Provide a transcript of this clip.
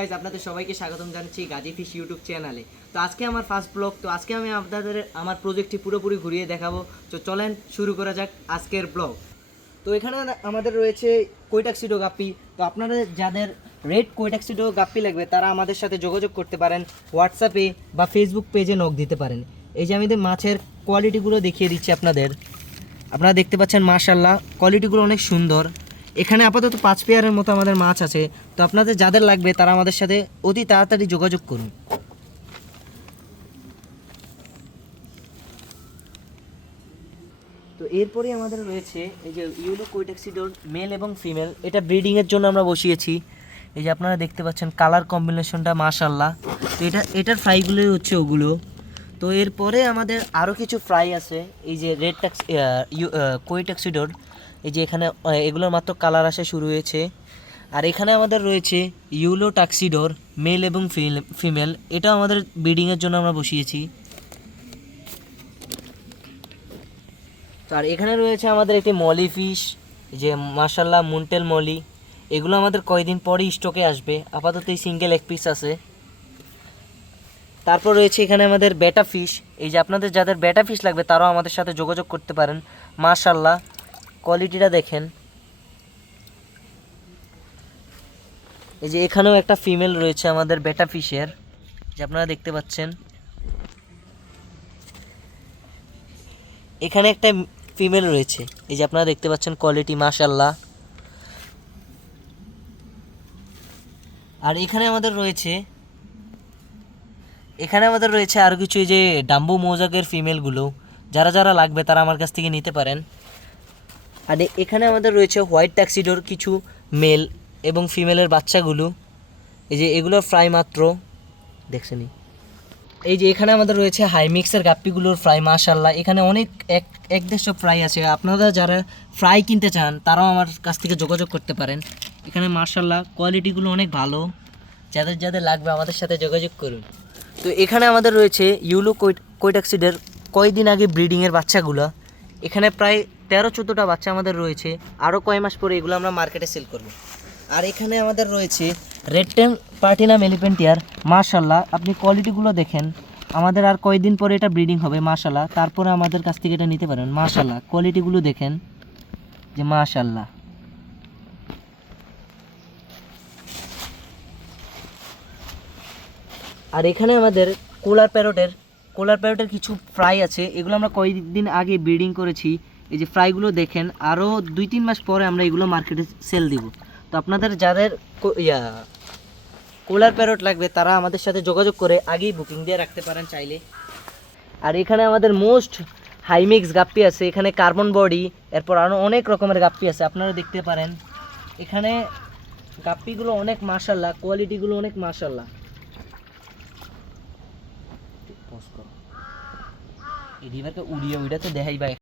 Guys আপনাদের সবাইকে স্বাগতম জানাচ্ছি গাজী ফিশ ইউটিউব চ্যানেলে তো আজকে আমার ফার্স্ট ব্লগ তো আজকে আমি আপনাদের, আমার প্রজেক্টটি পুরোপুরি ঘুরিয়ে দেখাবো। তো চলেন শুরু করা যাক আজকের ব্লগ তো এখানে আমাদের রয়েছে কৈটাক্সিডো গাপ্পি তো আপনারা যাদের রেড কৈটাক্সিডো গাপ্পি লাগবে, তারা আমাদের সাথে যোগাযোগ করতে পারেন হোয়াটসঅ্যাপে বা ফেসবুক পেজে নক দিতে পারেন। এই যে আমি এদের মাছের কোয়ালিটিগুলো দেখিয়ে দিচ্ছি আপনাদের, আপনারা দেখতে পাচ্ছেন মাশাল্লাহ কোয়ালিটিগুলো অনেক সুন্দর। এখানে আপাতত পাঁচ পেয়ারের মতো আমাদের মাছ আছে। তো আপনাদের যাদের লাগবে, তারা আমাদের সাথে অতি তাড়াতাড়ি যোগাযোগ করুন। তো এরপরে আমাদের রয়েছে এই যে ইউলো কোইটাক্সিডোর মেল এবং ফিমেল। এটা ব্রিডিংয়ের জন্য আমরা বসিয়েছি। এই যে আপনারা দেখতে পাচ্ছেন, কালার কম্বিনেশনটা মাশাল্লাহ তো এটা, এটার ফ্রাইগুলোই হচ্ছে ওগুলো। তো এরপরে আমাদের আরও কিছু ফ্রাই আছে। এই যে রেড ট্যাক্স কোইটাক্সিডোর এই যে এখানে এগুলোর মাত্র কালার আসা শুরু হয়েছে। আর এখানে আমাদের রয়েছে ইউলো টাক্সিডোর মেল এবং ফিমেল এটাও আমাদের ব্রিডিংয়ের জন্য আমরা বসিয়েছি। আর এখানে রয়েছে আমাদের একটি মলি ফিশ যে মার্শাল্লাহ মুন্টেল মলি এগুলো আমাদের কয়দিন পরেই স্টকে আসবে। আপাতত এই সিঙ্গেল এক পিস আছে। তারপর রয়েছে এখানে আমাদের বেটা ফিশ এই যে আপনাদের যাদের বেটা ফিশ লাগবে তারাও আমাদের সাথে যোগাযোগ করতে পারেন। মার্শাল্লাহ কোয়ালিটিটা দেখেন। এই যে এখানেও একটা ফিমেল রয়েছে আমাদের বেটা ফিশের যে আপনারা দেখতে পাচ্ছেন। এখানে একটা ফিমেল রয়েছে, এই যে আপনারা দেখতে পাচ্ছেন কোয়ালিটি মাশাল্লাহ আর এখানে আমাদের রয়েছে, এখানে আমাদের রয়েছে আরও কিছু এই যে ডাম্বু মৌজাকের ফিমেলগুলো যারা যারা লাগবে তারা আমার কাছ থেকে নিতে পারেন। আর এখানে আমাদের রয়েছে হোয়াইট ট্যাক্সিডোর কিছু মেল এবং ফিমেলের বাচ্চাগুলো। এই যে এগুলো ফ্রাই মাত্র। দেখছেনি? এই যে এখানে আমাদের রয়েছে হাই মিক্সের গাপ্পিগুলোর ফ্রাই মাশাল্লাহ এখানে অনেক এক এক দেড়শো ফ্রাই আছে। আপনারা যারা ফ্রাই কিনতে চান, তারাও আমার কাছ থেকে যোগাযোগ করতে পারেন। এখানে মাশাল্লাহ কোয়ালিটিগুলো অনেক ভালো। যাদের যাদের লাগবে আমাদের সাথে যোগাযোগ করুন। তো এখানে আমাদের রয়েছে ইউলো কোইটাক্সিডের কয়দিন আগে ব্রিডিংয়ের বাচ্চাগুলো। এখানে প্রায় তেরো চোদ্দোটা বাচ্চা আমাদের রয়েছে। আরও কয় মাস পরে এগুলো আমরা মার্কেটে সেল করব। আর এখানে আমাদের রয়েছে রেড টেম পার্টিনাম এলিপেন্টিয়ার মার্শাল্লাহ আপনি কোয়ালিটিগুলো দেখেন। আমাদের আর কয়দিন পরে এটা ব্রিডিং হবে মাশাল্লাহ তারপরে আমাদের কাছ থেকে এটা নিতে পারেন। মাশাল্লাহ কোয়ালিটিগুলো দেখেন। যে মাশাল্লাহ আর এখানে আমাদের কোলার প্যারোটের কোলার প্যারোটের কিছু ফ্রাই আছে। এগুলো আমরা কয়েকদিন আগে ব্রিডিং করেছি। এই যে ফ্রাইগুলো দেখেন আরও দুই তিন মাস পরে আমরা এগুলো মার্কেটে সেল দিব। তো আপনাদের যাদের ইয়া, কোলার প্যারট লাগবে, তারা আমাদের সাথে যোগাযোগ করে আগেই বুকিং দিয়ে রাখতে পারেন চাইলে। আর এখানে আমাদের মোস্ট হাইমিক্স গাপ্পি আছে, এখানে কার্বন বডি এরপর আরও অনেক রকমের গাপ্পি আছে আপনারা দেখতে পারেন। এখানে গাপ্পিগুলো অনেক মাশাল্লাহ, কোয়ালিটিগুলো অনেক মাশাল্লাহ। এই উড়িয়ে উড়িয়ে তো দেখাই ভাই।